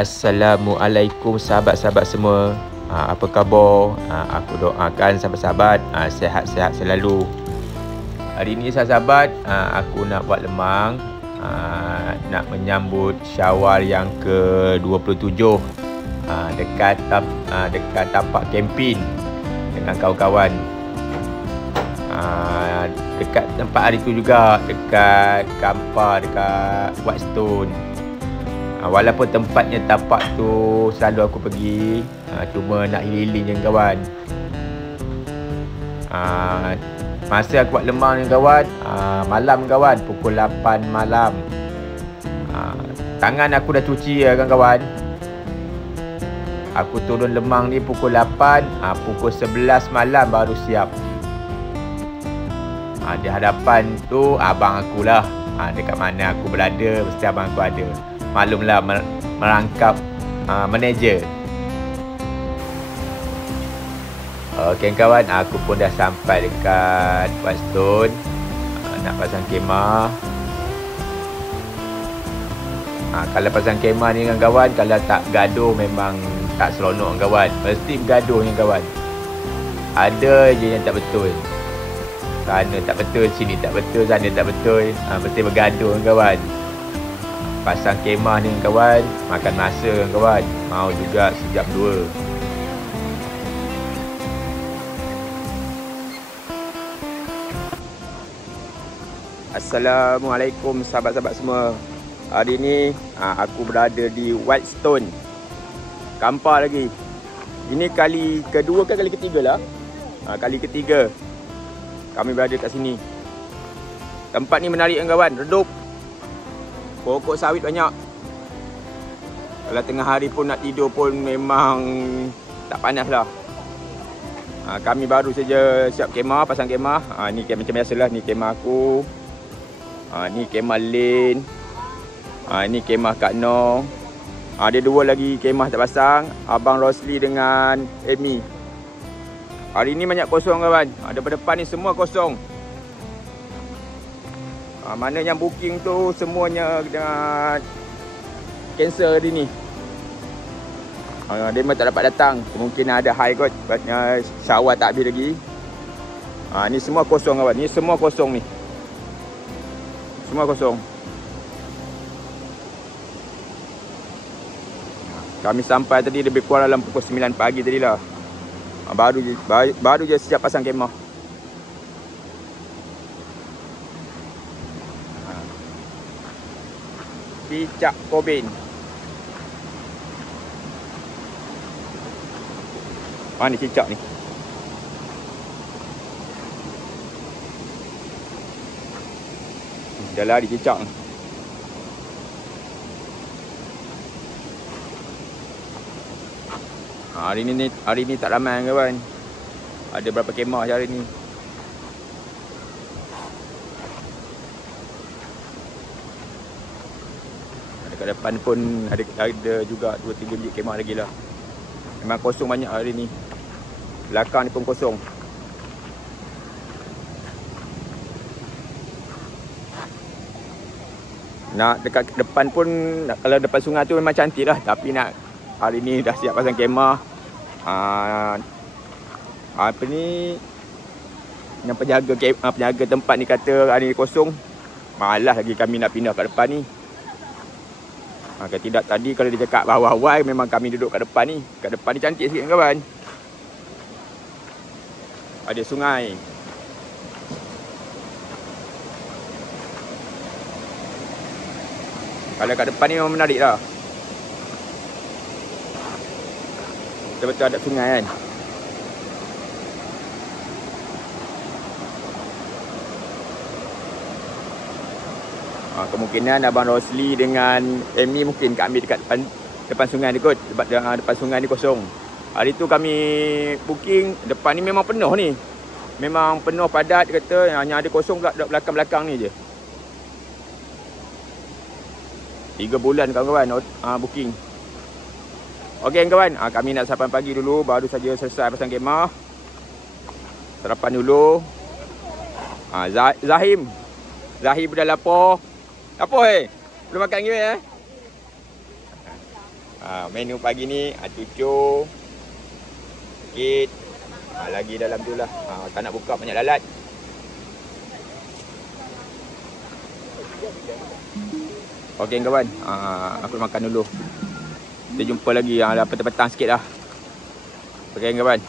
Assalamualaikum sahabat-sahabat semua. Apa khabar? Aku doakan sahabat-sahabat sihat-sihat selalu. Hari ni sahabat-sahabat, aku nak buat lemang, nak menyambut Syawal yang ke-27, dekat tapak kempen dengan kawan-kawan. Dekat tempat hari tu juga, dekat Kampar, dekat Whitestone. Walaupun tempatnya tapak tu selalu aku pergi, cuma nak healing je kawan. Masa aku buat lemang ni kawan, malam kawan, pukul 8 malam. Tangan aku dah cuci ya kawan. Aku turun lemang ni pukul 8, pukul 11 malam baru siap. Di hadapan tu abang aku lah. Dekat mana aku berada, mesti abang aku ada. Maklumlah merangkap manager. Okey kawan, aku pun dah sampai dekat Whitestone, nak pasang kemah. Kalau pasang kemah ni kawan, kalau tak gaduh memang tak seronok kawan. Mesti bergaduh ni kawan. Ada je yang tak betul. Sana tak betul, sini tak betul, sana tak betul. Mesti bergaduh kawan. Pasang kemah ni kawan, makan masa kawan. Mau juga sejam 2. Assalamualaikum sahabat-sahabat semua. Hari ni aku berada di Whitestone, Kampar lagi. Ini kali kedua ke kali ketiga lah. Kali ketiga kami berada kat sini. Tempat ni menarik kawan, redup. Pokok sawit banyak. Kalau tengah hari pun nak tidur pun memang tak panas lah. Kami baru saja siap kemah, pasang kemah. Ni kemah macam biasalah, ni kemah aku. Ni kemah Lin. Ni kemah Kak Noh. Ada 2 lagi kemah tak pasang, Abang Rosli dengan Amy. Hari ni banyak kosong kawan. Depan-depan ni semua kosong. Mana yang booking tu semuanya cancel hari ni. Dia memang tak dapat datang. Kemungkinan ada high kot, sebabnya Syawal tak habis lagi. Ni semua kosong kawan. Ni semua kosong ni. Semua kosong. Kami sampai tadi lebih kurang dalam pukul 9 pagi tadi lah. Baru je siap pasang kemah. Cicak Kobin. Mana cicak ni? Dah lari cicak ni. Hari ni tak ramai kawan. Ada berapa kemah je hari ni. Kat depan pun ada juga 2-3 biji kemah lagi lah. Memang kosong banyak hari ni. Belakang ni pun kosong. Nak dekat depan pun, kalau depan sungai tu memang cantik lah. Tapi nak hari ni dah siap pasang kemah. Apa ni, yang penjaga tempat ni kata hari ni kosong. Malas lagi kami nak pindah kat depan ni. Kalau tidak tadi kalau dia cakap bawah-bawah, memang kami duduk kat depan ni. Kat depan ni cantik sikit kawan. Ada sungai. Kalau kat depan ni memang menarik lah. Betul-betul ada sungai kan. Kemungkinan Abang Rosli dengan Amy mungkin kami dekat depan sungai ni kot. Sebab depan sungai ni kosong. Hari tu kami booking, depan ni memang penuh ni. Memang penuh padat, kata hanya ada kosong kat belakang-belakang ni je. 3 bulan kawan-kawan booking. Okey kawan, kami nak sarapan pagi dulu. Baru saja selesai pasang kemah. Sarapan dulu. Zahim dah lapar. Apa belum makan lagi Menu pagi ni cucur sikit. Lagi dalam tu lah. Tak nak buka banyak lalat. Okey kawan, aku nak makan dulu. Kita jumpa lagi petang-petang sikit lah. Okey kawan.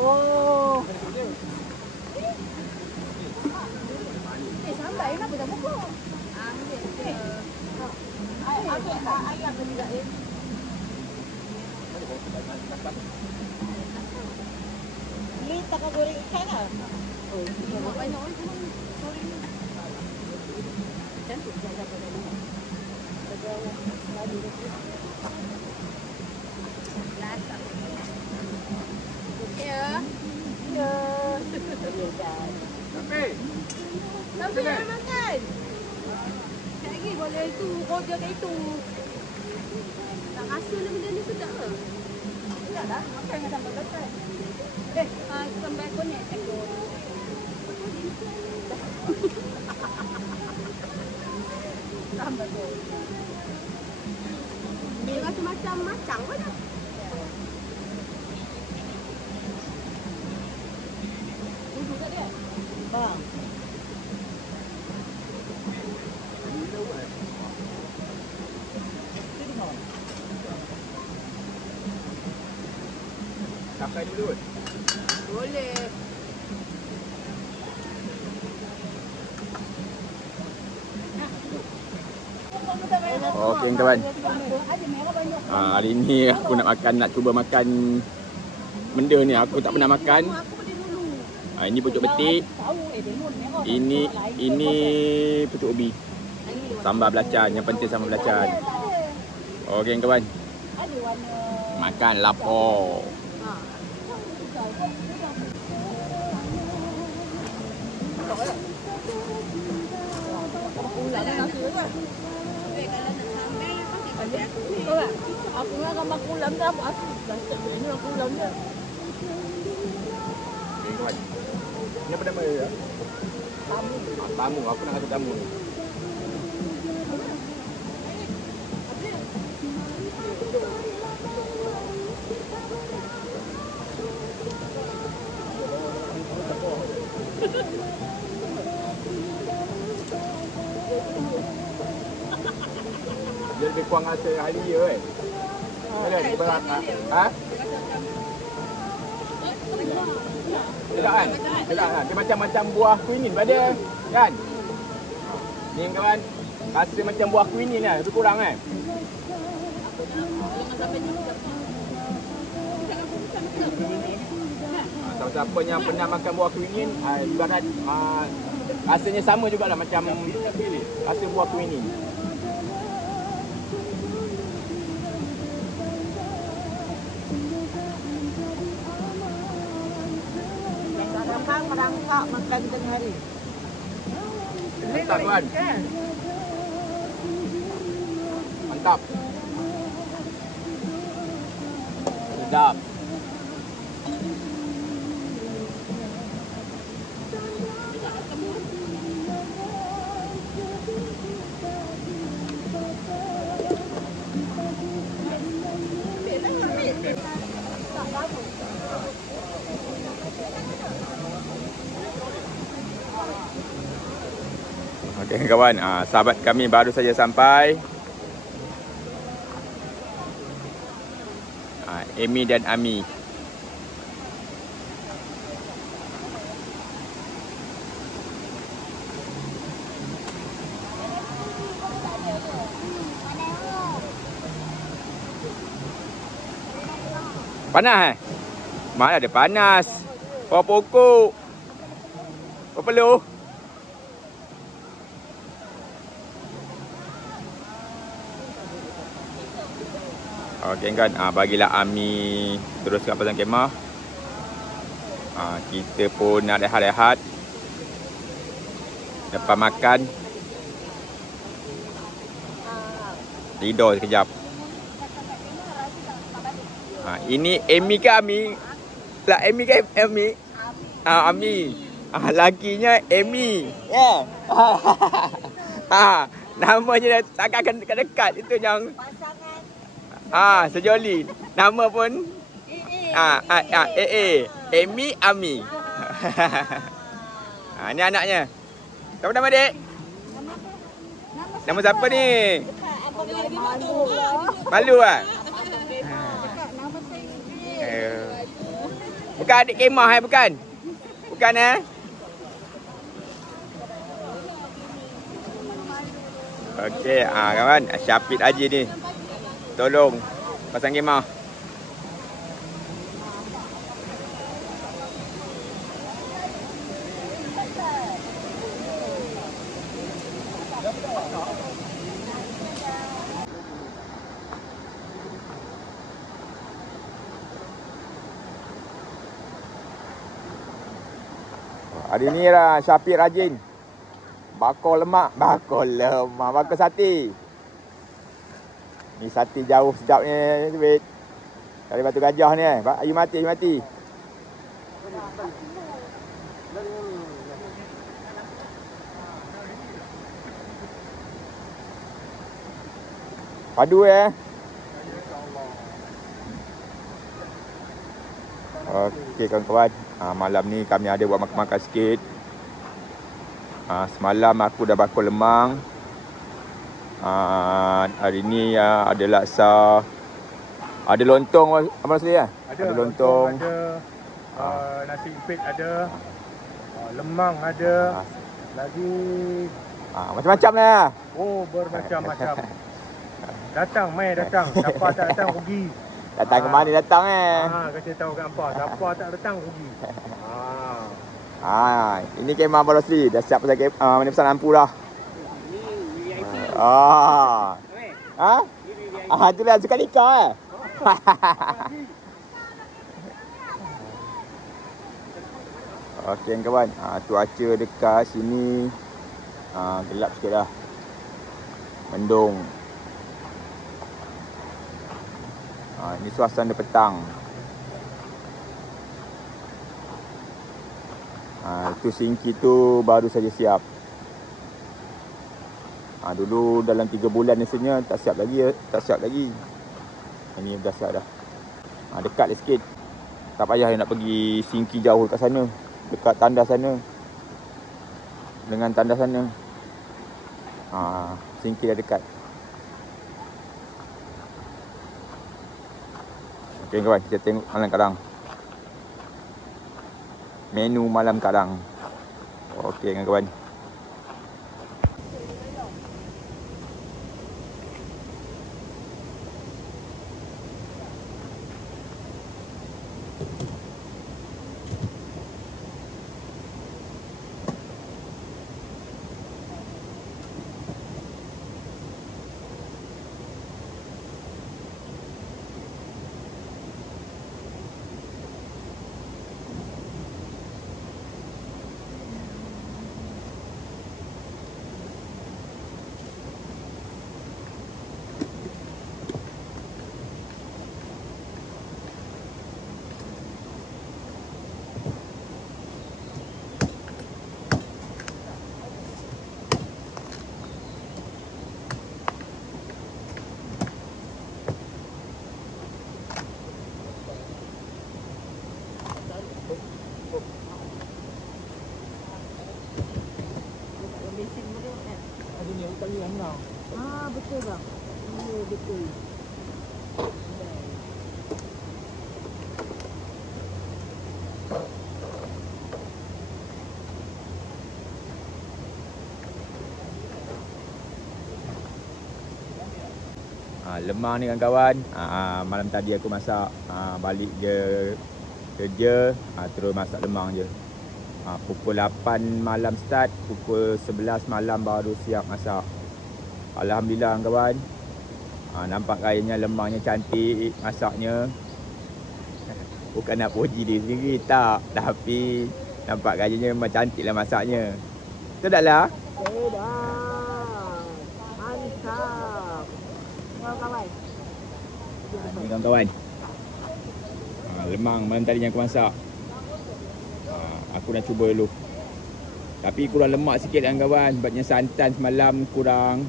Oh. Sampai kenapa tak buka? Ayam juga Ni takkan goreng ikan lah. Oh, banyak orang goreng. Cantik jaga goreng. Ya. Ya. Sampai nak makan. Lagi boleh itu, roja kat itu. Tak rasa lah benda ni sedap ke? Sedap lah. Makan dengan sambal kacang. Sambal konek ekor. Sambal konek. Dia rasa macam macang pun dah. Duduk kat dia? Bang. Sampai dulu. Boleh. Okey kawan. Hari ni aku nak cuba makan benda ni aku tak pernah makan. Ini pucuk betik. Ini pucuk ubi. Sambal belacan, yang penting sambal belacan. Okey kawan. Makan lapar. Aku nak gambar kulam dah, aku asli plastik ni lah kulam dia. Okay, kawan. Ini apa nama dia? Tamu. Tamu, aku nak kata tamu ni. Dia lebih kurang rasa halia kan? Ada berat. Sedap kan? Sedap kan? Dia macam buah quinine pada kan? Ni kawan, rasa macam buah quinine lah, lebih kurang kan? Siapa yang pernah makan buah quinine, ibarat rasanya sama jugalah macam rasa buah quinine. Merangkak makan tengah hari. Mantap tuan. Mantap. Sedap. Okey kawan, sahabat kami baru saja sampai. Amy dan Ami. Panas Mana ada panas. Bawah pokok. Apa perlu? Okey kan, bagilah Ami teruskan pasang kemah. Kita pun nak rehat-rehat. Lepas makan, tidur sekejap. Ini Amy ke Ami? Lah Amy ke Ami? Ami. Lakinya Amy. Ya. Yeah. Namanya takkan dekat-dekat itu yang sejoli. Nama pun Amy Ami. Ni anaknya. Siapa nama dek? Nama siapa ni? Malu ah? Bukan adik kemah bukan? Bukan Okey, kawan, Syafiq Haji ni. Tolong pasang kemah. Hari ni lah Syafiq rajin bakar lemak, bakar sate. Ni sate jauh sedap ni, Syafiq. Dari Batu Gajah ni Ayu mati. Padu Okey kawan-kawan, malam ni kami ada buat makan-makan sikit. Semalam aku dah bakar lemang. Hari ni ada laksa, ada lontong apa Sri Ada lontong, ada nasi ipit ada, lemang ada, lagi macam-macam lah. Oh, bermacam-macam. Datang, siapa tak datang rugi. Datang ke mana datang Kasi tahu kat hampa, siapa tak datang rugi. Ini kemah Abang Rosli. Dah siap pasal mana pesan lampu dah. Itulah suka nikah Okey kawan, cuaca dekat sini gelap sikit dah. Mendung. Ini suasana petang. Itu singki tu baru saja siap. Dulu dalam 3 bulan biasanya tak siap lagi. Ini dah siap dah. Dekat dia sikit. Tak payah nak pergi singki jauh dekat sana. Dekat tandas sana. Dengan tandas sana. Singki dah dekat. Okey kawan, kita tengok malam kadang. Menu malam kadang. Okey kawan. Betul bang. Betul. Lemang ni kawan-kawan. Malam tadi aku masak. Balik je kerja. Terus masak lemang je. Pukul 8 malam start. Pukul 11 malam baru siap masak. Alhamdulillah kawan. Nampak gayanya lemangnya cantik, masaknya. Bukan nak puji dia sendiri, tak. Tapi nampak gayanya memang cantik lah masaknya. Betul tak lah? Sedap. Mantap. Kawan-kawan. Ni kawan-kawan. Lemang malam tadi yang aku masak. Aku dah cuba dulu. Tapi kurang lemak sikit kawan-kawan. Sebabnya santan semalam kurang.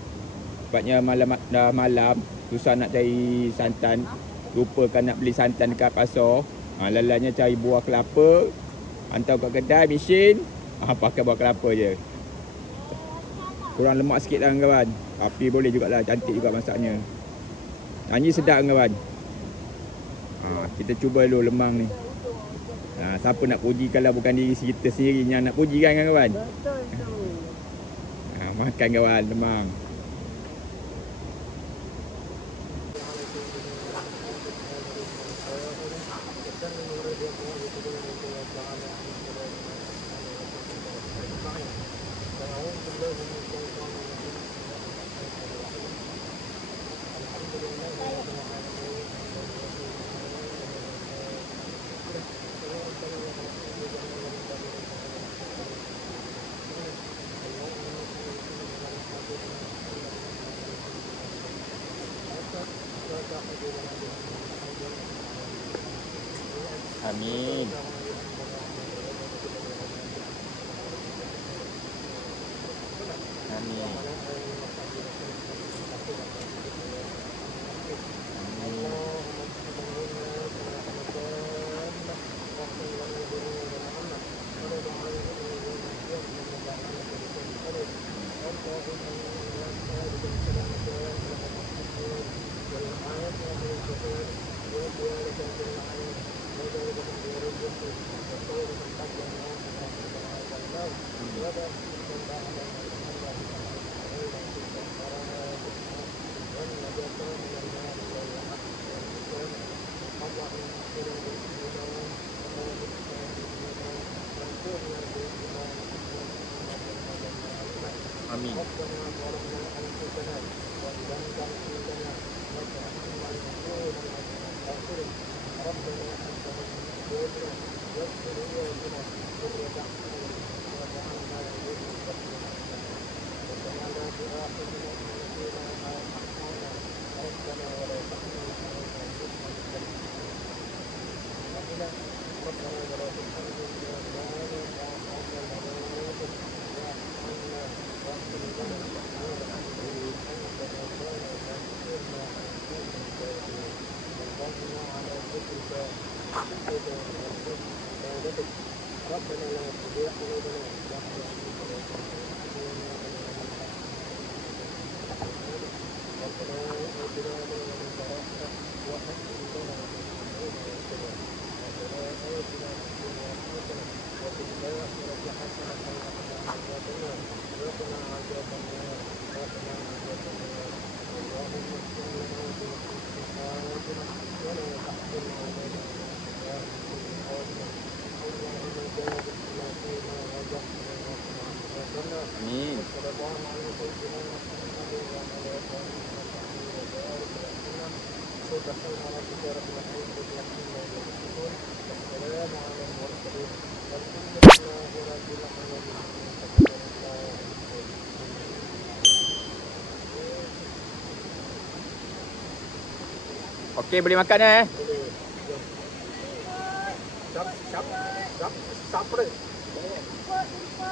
Sebabnya dah malam. Susah nak cari santan. Lupakan nak beli santan dekat pasar. Lalanya cari buah kelapa. Hantar kat kedai mesin. Pakai buah kelapa je. Kurang lemak sikit lah kawan. Tapi boleh jugalah. Cantik juga masaknya. Ni sedap kawan. Kita cuba dulu lemang ni. Siapa nak puji kalau bukan diri kita sendiri yang nak puji kan kawan? Betul tu. Makan kawan lemang. Amin. Amin. Amin. Okey, boleh makan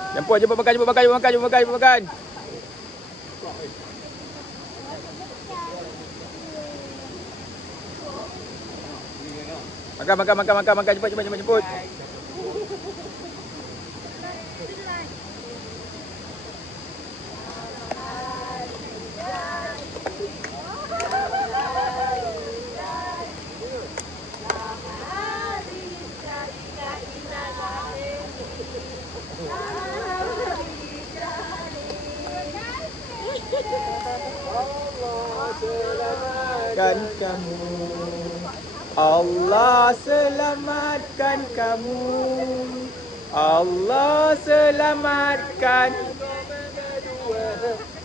Jemput makan. Makan, jemput. Allah selamatkan kamu. Allah selamatkan.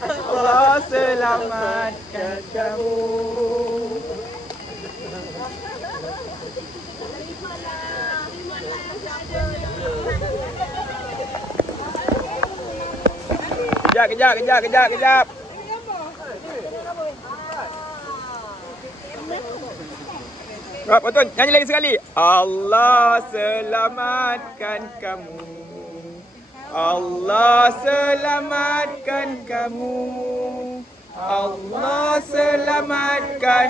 Allah selamatkan kamu. Kejap. Betul, nyanyi lagi sekali. Allah selamatkan kamu. Allah selamatkan kamu. Allah selamatkan.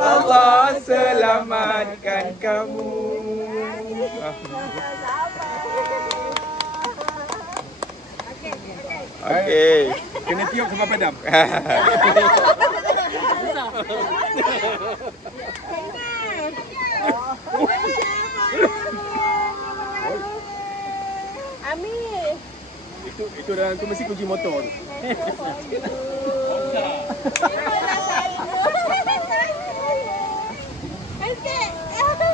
Allah selamatkan kamu. Okey. Kena tiup sampai padam. Amir. Itu dalam tu mesti kunci motor tu.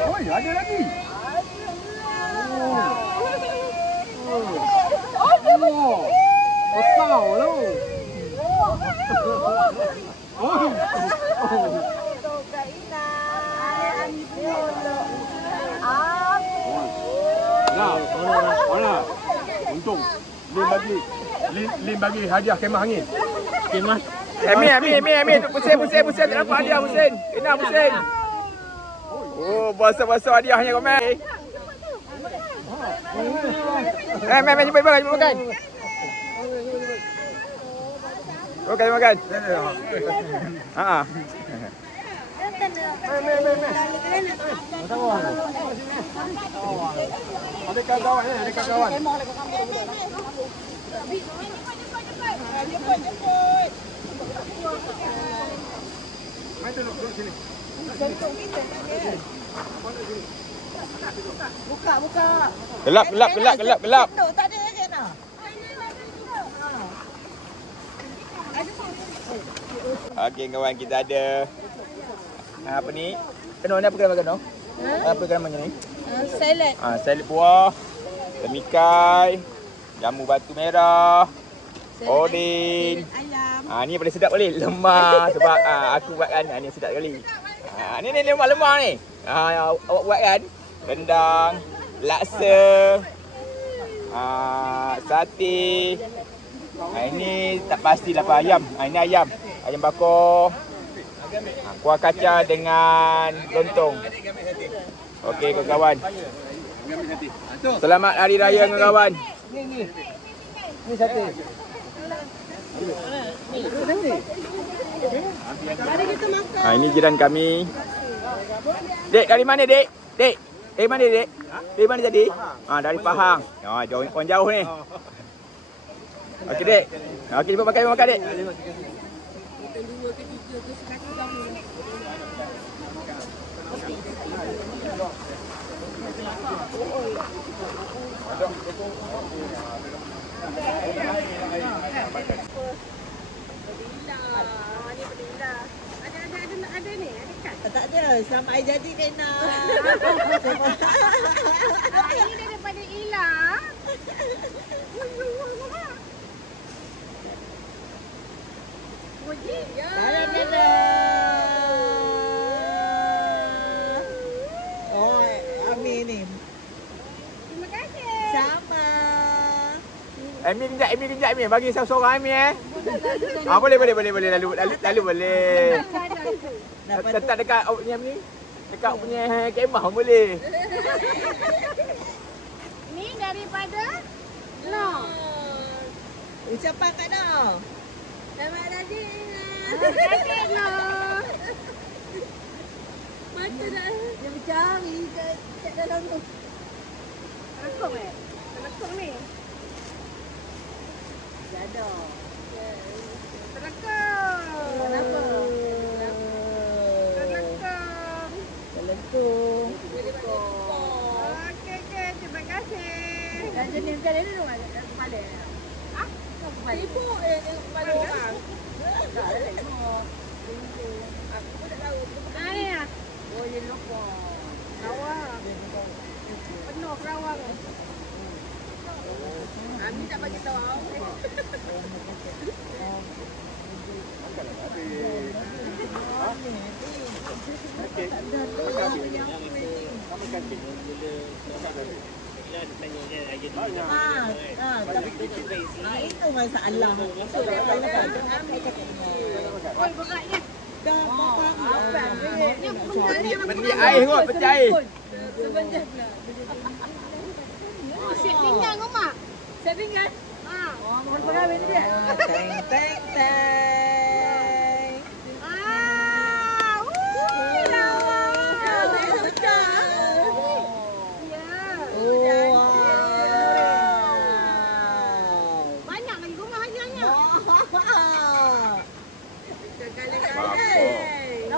Oh, ada lagi. Besar lu. Nah, untung Lim bagi hadiah kemah angin. Kemah. Amir. Pusing. Tak dapat hadiah pusing. Kena pusing. Oh, besar-besar hadiahnya kau main. Main jumpa makan. Makan. Ha. Ada kawan. Main duduk sini. Buka. Gelap. Tak ada lagi nak. Okey kawan, kita ada apa ni? Kena apa kena makan? Apa kena makan ni? Salad. Salad buah, temikai, jamu batu merah, odin. Ayam. Ni paling sedap kali. Lemah sebab aku buat kan. Ni sedap sekali. Ni lemah ni. Awak buat kan? Rendang, laksa, sate. Ini tak pastilah apa ayam. Ini ayam bakar. Kuah kacang dengan lontong. Okey kawan. Selamat Hari Raya kawan. Ni sate. Mari kita makan. Ini jiran kami. Dek, dari mana dek? Dek, dari mana dek? Dari mana tadi? Dari Pahang. Orang jauh ni. Okey dek. Okey jumpa makan dek. Ada ni, ada kan? Tak ada, sama I jadi kena. Ini daripada Ila. Dadah. Oh, Amir ni. Terima kasih. Sama. Amir kejap Amir. Bagi seorang Amir boleh. Lalu boleh. Letak dekat awak punya ni. Dekat awak punya kemah boleh. Ni daripada No. Ucapan kat dah. Selamat Hari Raya. No. Mata dah. Dia mencari kat dalam tu. Telekong Telekong ni. Ada. Telekong. Kenapa? Telekong. Telekong. Okey, terima kasih. Dan jenis macam ni dulu kepala. Ibu tengok kepala orang. Aku pun tak tahu. Ni ah. Oh, dia lupa. Rawang. Penuh rawang. Ami tak bagi tahu. Itu masalah. Oi, beratnya. Peti air kot, peti air. Oh, set pinggan kau, Mak. Set pinggan. Ha. Oh, mohon pengawin dia. Teng teng teng. Ah. Lawa. Ya. Wow. Banyak lagi kau mah hadiahnya.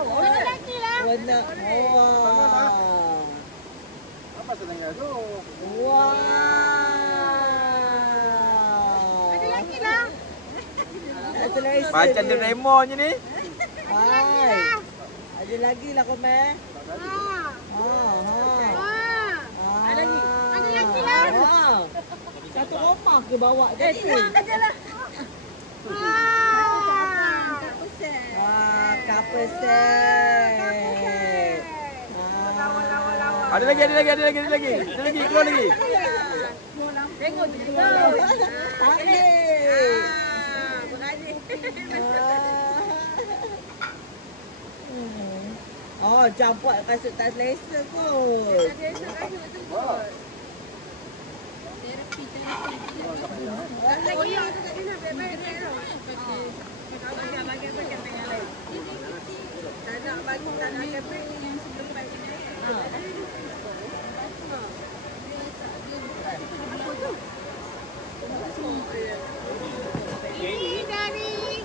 Warna lelaki lah. Warna. Wow. Apa setengah tu? Wow. Ada lagi lah. Macam Doraemon je ni. Hai. Ada lagi lah kau meh. Ha. Ha. Ada lagi. Ada lagi lah. Satu rumah ke bawa tadi? Ajalah. Couple set. Ada lagi. Keluar lagi. Tengok juga. Tarik. Oh, campur kasut tak selesa kot. Oh, ya. Tu tak kena baik-baik tu. Ini dari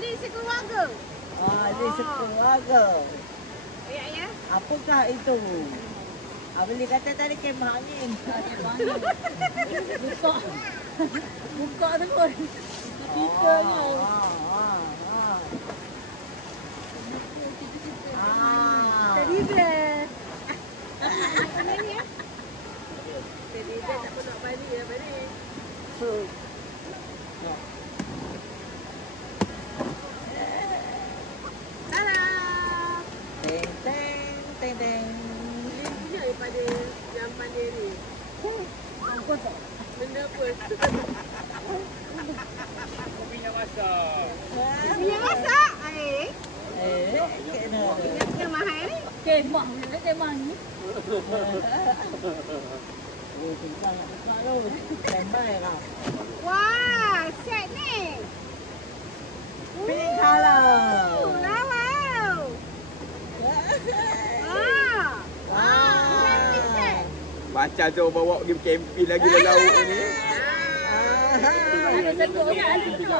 ni sekeluarga. Ini sekeluarga. Ya. Apakah itu? Boleh kata tadi kemah angin. Buka tu pun. Kitanya. Tadi bear. Ini ya. Jadi dia tak nak balik ya, balik. Salam. Teng teng teng teng. Ini punya daripada yang pandai ni. Apa tak? Benda apa? Kopinya masak. Minyak masak. Kena. Yang mahal ni. Kemah. Kemah ni. Susah nak buka tu. Standby lah. Wah, set ni. Pink colour. Lawa. Macam tu bawa pergi camping lagi dalam laut ni. Ada satu orang tu.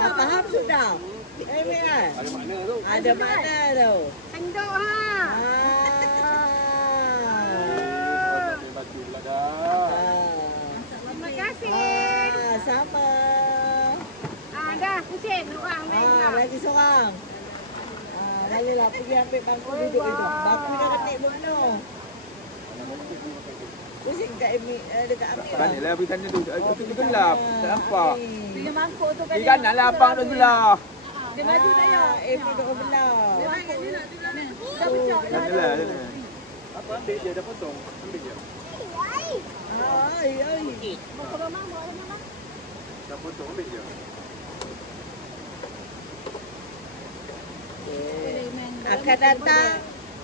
Tak faham sudah. Mian. Ada makna tu. Ada mana tu? Sendok ha. Batu pula dah. Terima kasih. Sama. Dah, pusing orang lain dah. Lagi seorang. Baliklah pergi ambil bangku duduk itu. Bangku dah ketik belum? Pusing kat dekat Amir. Baliklah pergi sana tu. Itu gelap. Tak nampak. Dengan mangkuk tu kan. Pergi kanan lah abang duduk sebelah. Dia maju tak ya? Duduk belah. Sana lah. Apa ambil dia dah potong. Ambil je. Ai. Dah potong ambil je. Akan datang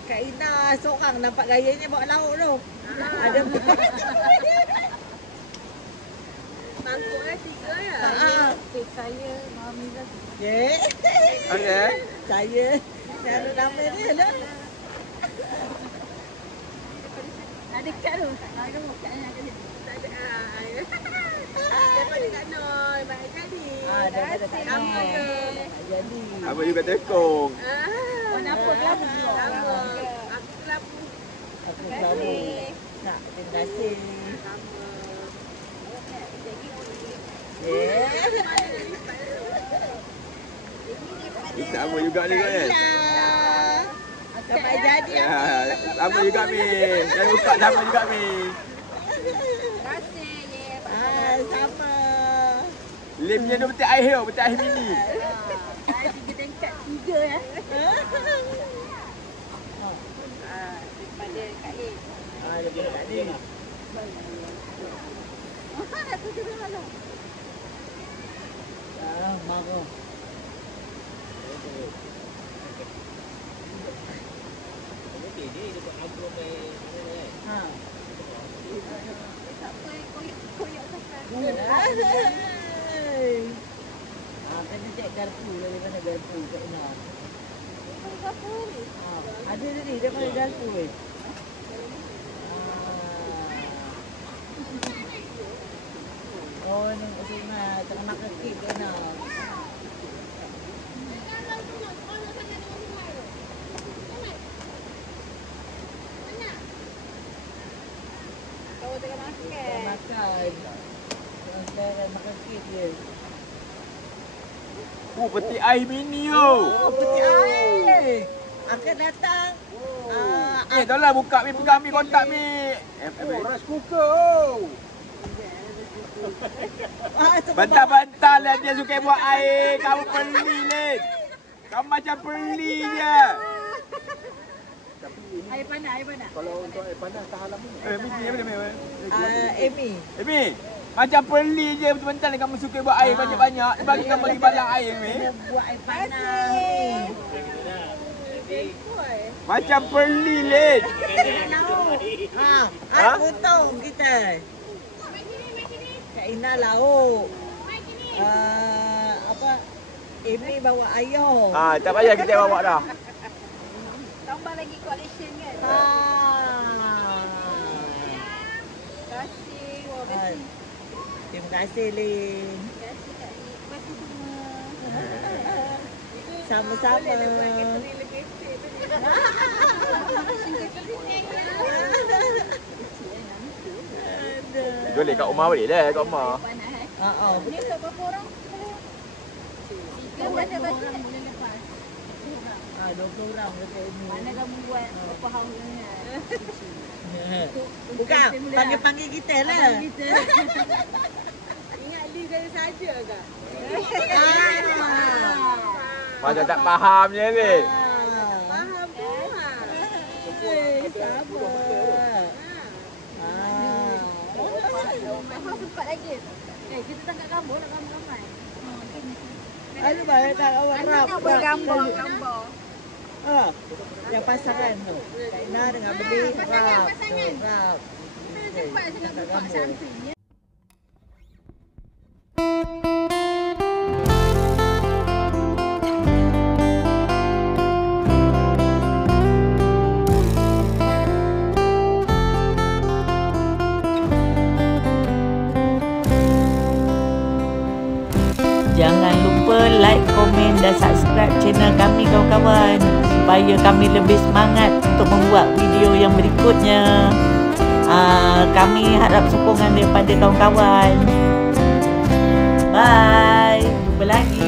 Kak Ina seorang nampak gayanya bawa lauk tu. Ada Mangkuk dah 3 ya. Saya, Mami dah. Ada. Saya ada nama dia dah. Ada kad tu. Ada kadnya kat situ. Tak ada. Daripada Kak Nur, baik jadi. Daripada Kak Ina. Apa ke? Jadi. Apa juga tekong. Warna apa kelapa tu? Sama. Aku kelapu. Aku selalu nak terima kasih. Sama juga ni kan. Sampai jadi apa? Sama juga Mi. Jangan buka sama juga Mi. Terima kasih. Sama. Limnya tu betul air tau, betul air mini. Ada 3 tingkat 3 ya. Dia kat ni. Dia pilih kat ni. Aku juga malu. Marah. Ha. Tak apa, koyak sampai. Kena cek garpu lah, dia mana garpu kat Ina. Koyak apa ni? Ada tadi, dia pakai garpu weh. Oh, ni kat Ina, tengah makan kek kat Ina. Kau tengah makan. Tengah makan. Tengah makan kek dia. Peti air mini tu. Peti air. Akan datang. Tolonglah buka mi, pegang mi, kontak mi. Rice cooker. Bantah-bantah lah dia suka buat air. Kamu perli Lin. Kamu macam perli je. Air panas, air panas. Kalau untuk air panas tahan lama. Amy. Amy, macam perli je betul-betul kamu suka buat air banyak-banyak. Bagi kamu bagi balang air ni. Dia buat air panas. Macam perli Lin. Air potong kita. Kak Ina lauk. Apa? Amy bawa ayam. Tak payah kita bawa dah. Tambah lagi collection kan? Terima kasih. Wah, best. Terima kasih Lin. Terima kasih Kak Nik. Terima kasih semua. Sama-sama. Boleh kat rumah boleh lah, kat rumah. Panas Ni untuk berapa orang? Tiga baju boleh lepas. 20 orang dekat Amy. Mana kamu buat berapa haus ni? Bukan, panggil-panggil kita lah. Ingat Lee saya saja ke? Macam tak faham je Lin. Faham tu. Sama. Haus sempat lagi. Kita tangkap gambar nak ramai-ramai. Aduh, banyak tak awak rap. Gambar. Yang pasangan tu. Kak Ina dengan beli rap. Cepat saya nak buka samping. Jangan lupa like, komen dan subscribe channel kami kawan-kawan supaya kami lebih semangat untuk membuat video yang berikutnya. Kami harap sokongan daripada kawan-kawan. Bye. Jumpa lagi.